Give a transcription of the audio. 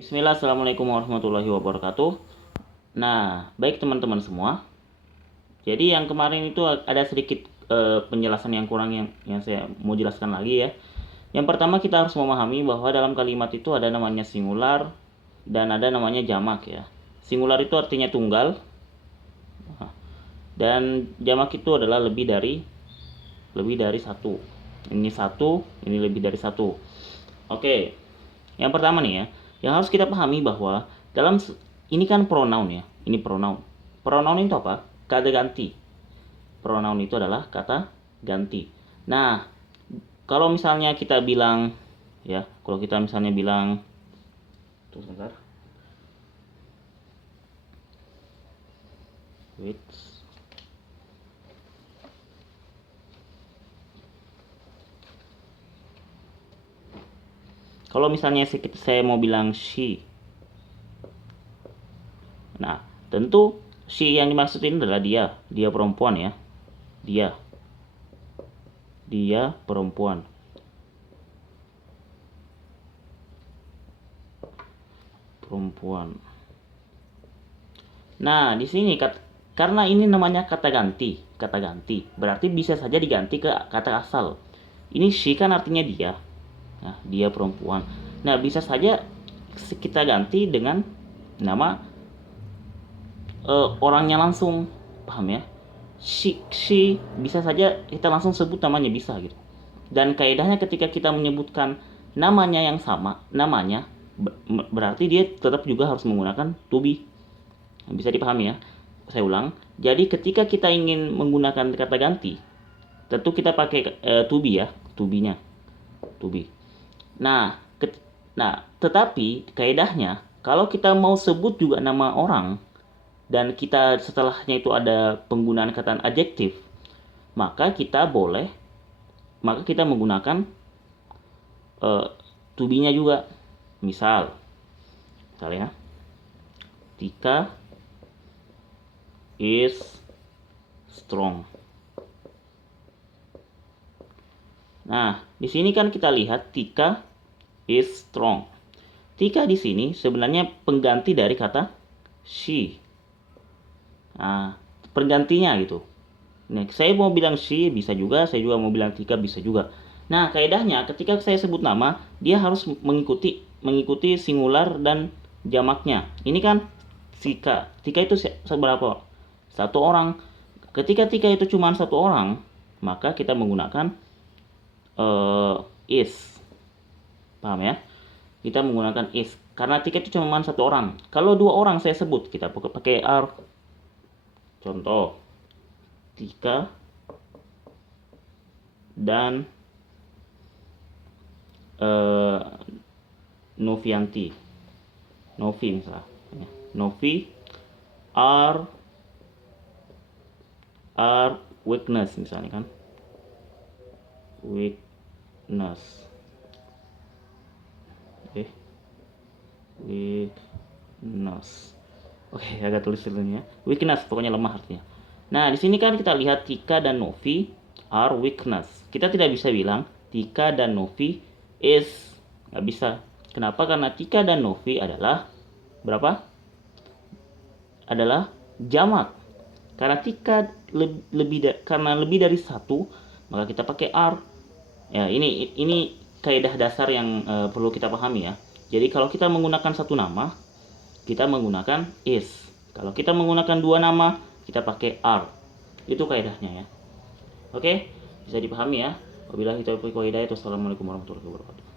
Bismillah, assalamualaikum warahmatullahi wabarakatuh. Nah, baik teman-teman semua. Jadi yang kemarin itu ada sedikit penjelasan yang kurang yang saya mau jelaskan lagi ya. Yang pertama kita harus memahami bahwa dalam kalimat itu ada namanya singular dan ada namanya jamak ya. Singular itu artinya tunggal dan jamak itu adalah lebih dari satu. Ini satu, ini lebih dari satu. Oke. Yang pertama nih ya, yang harus kita pahami bahwa ini kan pronoun ya, ini pronoun. Pronoun itu apa? Kata ganti. Pronoun itu adalah kata ganti. Nah, kalau misalnya kita bilang ya, kalau kita misalnya bilang tuh sebentar. Wait. Kalau misalnya saya mau bilang she. Nah, tentu she yang dimaksud ini adalah dia perempuan ya. Dia perempuan. Nah, di sini karena ini namanya kata ganti, berarti bisa saja diganti ke kata asal. Ini she kan artinya dia. Nah, dia perempuan. Nah, bisa saja kita ganti dengan nama orangnya langsung, paham ya? She bisa saja kita langsung sebut namanya, bisa gitu. Dan kaidahnya ketika kita menyebutkan namanya yang sama, berarti dia tetap juga harus menggunakan to be. Bisa dipahami ya? Saya ulang. Jadi ketika kita ingin menggunakan kata ganti, tentu kita pakai to be ya, to be-nya. To be. Nah, tetapi kaidahnya kalau kita mau sebut juga nama orang dan kita setelahnya itu ada penggunaan kata adjektif, maka kita menggunakan to be-nya juga. Misalnya Tika is strong. Nah, di sini kan kita lihat Tika is strong. Tika di sini sebenarnya pengganti dari kata she. Nah, penggantinya gitu. Nah, saya mau bilang she bisa juga, saya juga mau bilang Tika bisa juga. Nah, kaidahnya ketika saya sebut nama, dia harus mengikuti singular dan jamaknya. Ini kan Tika. Tika itu seberapa? Satu orang. Ketika Tika itu cuma satu orang, maka kita menggunakan is. Paham ya? Kita menggunakan is karena Tika itu cuma satu orang. Kalau dua orang saya sebut, kita pakai are. Contoh, Tika dan Novianti. Novi misalnya. Novi are weakness misalnya kan. Weakness. Weakness. Oke, agak tulis dulu ya. Weakness pokoknya lemah artinya. Nah, di sini kan kita lihat Tika dan Novi are weakness. Kita tidak bisa bilang Tika dan Novi is, nggak bisa. Kenapa? Karena Tika dan Novi adalah berapa? Adalah jamak. Karena Tika karena lebih dari satu, maka kita pakai are. Ya, ini kaidah dasar yang perlu kita pahami ya. Jadi kalau kita menggunakan satu nama, kita menggunakan is. Kalau kita menggunakan dua nama, kita pakai are. Itu kaidahnya ya. Oke, bisa dipahami ya. Wabillahi taufiq wal hidayah. Wassalamualaikum warahmatullahi wabarakatuh.